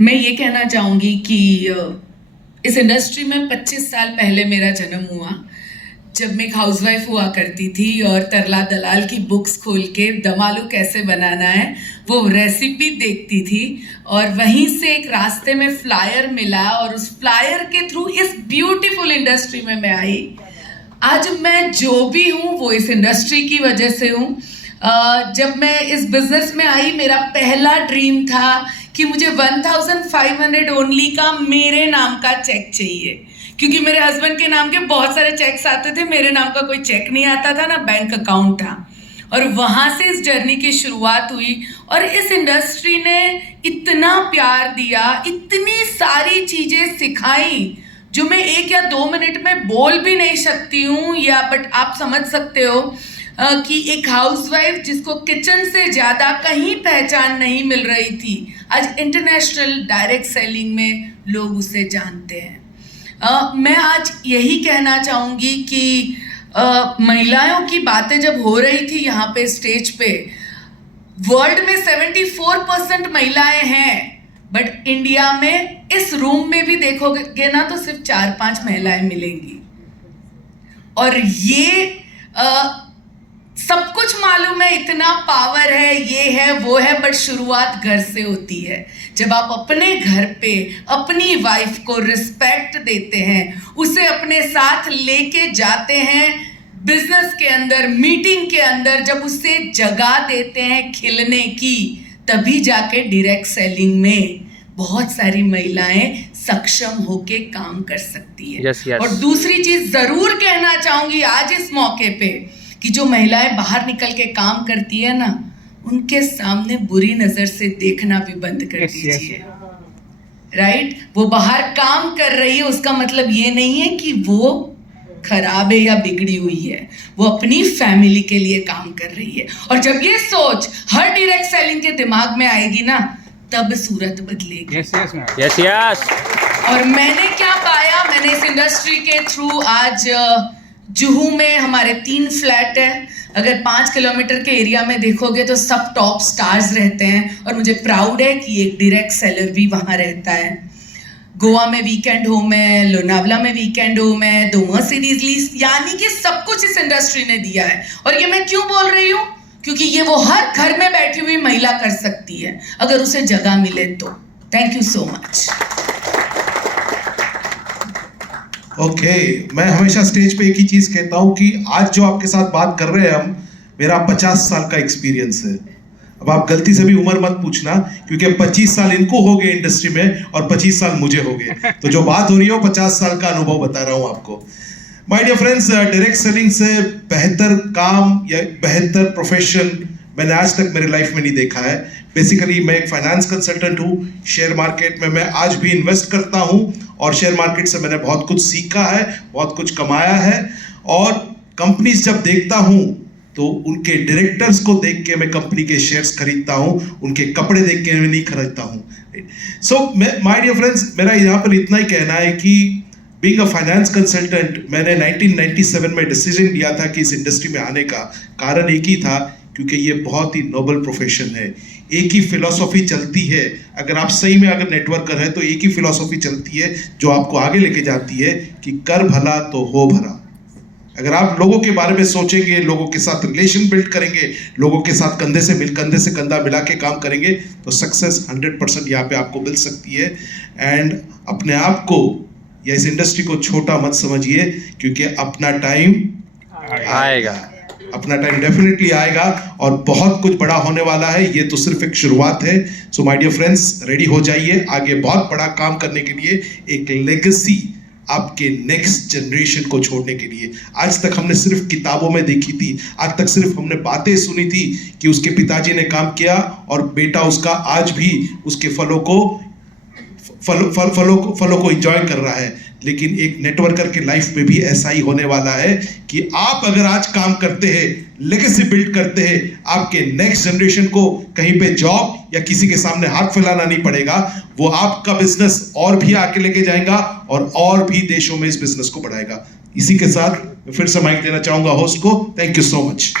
मैं ये कहना चाहूँगी कि इस इंडस्ट्री में 25 साल पहले मेरा जन्म हुआ, जब मैं एक हाउसवाइफ हुआ करती थी और तरला दलाल की बुक्स खोल के दम आलू कैसे बनाना है वो रेसिपी देखती थी, और वहीं से एक रास्ते में फ्लायर मिला और उस फ्लायर के थ्रू इस ब्यूटीफुल इंडस्ट्री में मैं आई। आज मैं जो भी हूँ वो इस इंडस्ट्री की वजह से हूँ। जब मैं इस बिजनेस में आई, मेरा पहला ड्रीम था कि मुझे 1500 ओनली का मेरे नाम का चेक चाहिए, क्योंकि मेरे हस्बैंड के नाम के बहुत सारे चेक्स आते थे, मेरे नाम का कोई चेक नहीं आता था, ना बैंक अकाउंट था। और वहाँ से इस जर्नी की शुरुआत हुई और इस इंडस्ट्री ने इतना प्यार दिया, इतनी सारी चीज़ें सिखाई जो मैं 1 या 2 मिनट में बोल भी नहीं सकती हूँ, या बट आप समझ सकते हो कि एक हाउसवाइफ जिसको किचन से ज़्यादा कहीं पहचान नहीं मिल रही थी, आज इंटरनेशनल डायरेक्ट सेलिंग में लोग उसे जानते हैं। मैं आज यही कहना चाहूँगी कि महिलाओं की बातें जब हो रही थी यहाँ पे स्टेज पे, वर्ल्ड में 74% महिलाएं हैं, बट इंडिया में इस रूम में भी देखोगे ना तो सिर्फ 4-5 महिलाएं मिलेंगी। और ये सब कुछ मालूम है, इतना पावर है, ये है वो है, बट शुरुआत घर से होती है। जब आप अपने घर पे अपनी वाइफ को रिस्पेक्ट देते हैं, उसे अपने साथ लेके जाते हैं बिजनेस के अंदर, मीटिंग के अंदर, जब उसे जगह देते हैं खिलने की, तभी जाके डायरेक्ट सेलिंग में बहुत सारी महिलाएं सक्षम होके काम कर सकती है। yes, yes. और दूसरी चीज जरूर कहना चाहूंगी आज इस मौके पे कि जो महिलाएं बाहर निकल के काम करती है ना, उनके सामने बुरी नजर से देखना भी बंद कर दीजिए। राइट? वो बाहर काम कर रही है, उसका मतलब ये नहीं है कि वो खराब है या बिगड़ी हुई है, वो अपनी फैमिली के लिए काम कर रही है। और जब ये सोच हर डायरेक्ट सेलिंग के दिमाग में आएगी ना, तब सूरत बदलेगी। Yes yes. और मैंने क्या पाया, मैंने इस इंडस्ट्री के थ्रू आज जुहू में हमारे 3 फ्लैट है। अगर 5 किलोमीटर के एरिया में देखोगे तो सब टॉप स्टार्स रहते हैं, और मुझे प्राउड है कि एक डायरेक्ट सेलर भी वहाँ रहता है। गोवा में वीकेंड होम है, लोनावला में वीकेंड होम है, 2 मर्सिडीज लीज, यानी कि सब कुछ इस इंडस्ट्री ने दिया है। और ये मैं क्यों बोल रही हूँ? क्योंकि ये वो हर घर में बैठी हुई महिला कर सकती है, अगर उसे जगह मिले तो। Thank you so much. Okay, मैं हमेशा स्टेज पे एक ही चीज कहता हूँ कि आज जो आपके साथ बात कर रहे हैं हम, मेरा 50 साल का एक्सपीरियंस है। अब आप गलती से भी उम्र मत पूछना, क्योंकि 25 साल इनको हो गए इंडस्ट्री में और 25 साल मुझे हो गए, तो जो बात हो रही है वो 50 साल का अनुभव बता रहा हूँ आपको। My dear friends, direct selling से बेहतर काम या बेहतर प्रोफेशन मैंने आज तक मेरी लाइफ में नहीं देखा है। बेसिकली मैं एक फाइनेंस कंसल्टेंट हूँ, शेयर मार्केट में मैं आज भी इन्वेस्ट करता हूँ, और शेयर मार्केट से मैंने बहुत कुछ सीखा है, बहुत कुछ कमाया है। और कंपनीज जब देखता हूँ तो उनके डायरेक्टर्स को देख के मैं कंपनी के शेयर्स खरीदता हूँ, उनके कपड़े देख के मैं नहीं खरीदता हूँ। सो माय डियर फ्रेंड्स, मेरा यहाँ पर इतना ही कहना है कि बीइंग अ फाइनेंस कंसल्टेंट, मैंने 1997 में डिसीजन लिया था कि इस इंडस्ट्री में आने का कारण एक ही था, क्योंकि ये बहुत ही नोबल प्रोफेशन है। एक ही फिलॉसफी चलती है, अगर आप सही में अगर नेटवर्कर है तो एक ही फिलॉसफी चलती है जो आपको आगे लेके जाती है कि कर भला तो हो भला। अगर आप लोगों के बारे में सोचेंगे, लोगों के साथ रिलेशन बिल्ड करेंगे, लोगों के साथ कंधे से कंधा मिला के काम करेंगे, तो सक्सेस 100% यहाँ पे आपको मिल सकती है। एंड अपने आप को या इस इंडस्ट्री को छोटा मत समझिए, क्योंकि अपना टाइम आएगा, अपना टाइम डेफिनेटली आएगा और बहुत कुछ बड़ा होने वाला है। ये तो सिर्फ एक शुरुआत है। So my dear friends, ready हो जाइए आगे बहुत बड़ा काम करने के लिए, एक लेगेसी आपके नेक्स्ट जनरेशन को छोड़ने के लिए। आज तक हमने सिर्फ किताबों में देखी थी, आज तक सिर्फ हमने बातें सुनी थी कि उसके पिताजी ने काम किया और बेटा उसका आज भी उसके फलों को एंजॉय कर रहा है। लेकिन एक नेटवर्कर के लाइफ में भी ऐसा ही होने वाला है कि आप अगर आज काम करते हैं, लेगेसी बिल्ड करते हैं, आपके नेक्स्ट जनरेशन को कहीं पे जॉब या किसी के सामने हाथ फैलाना नहीं पड़ेगा। वो आपका बिजनेस और भी आगे लेके जाएगा और भी देशों में इस बिजनेस को बढ़ाएगा। इसी के साथ मैं फिर से माइक देना चाहूंगा होस्ट को। Thank you so much.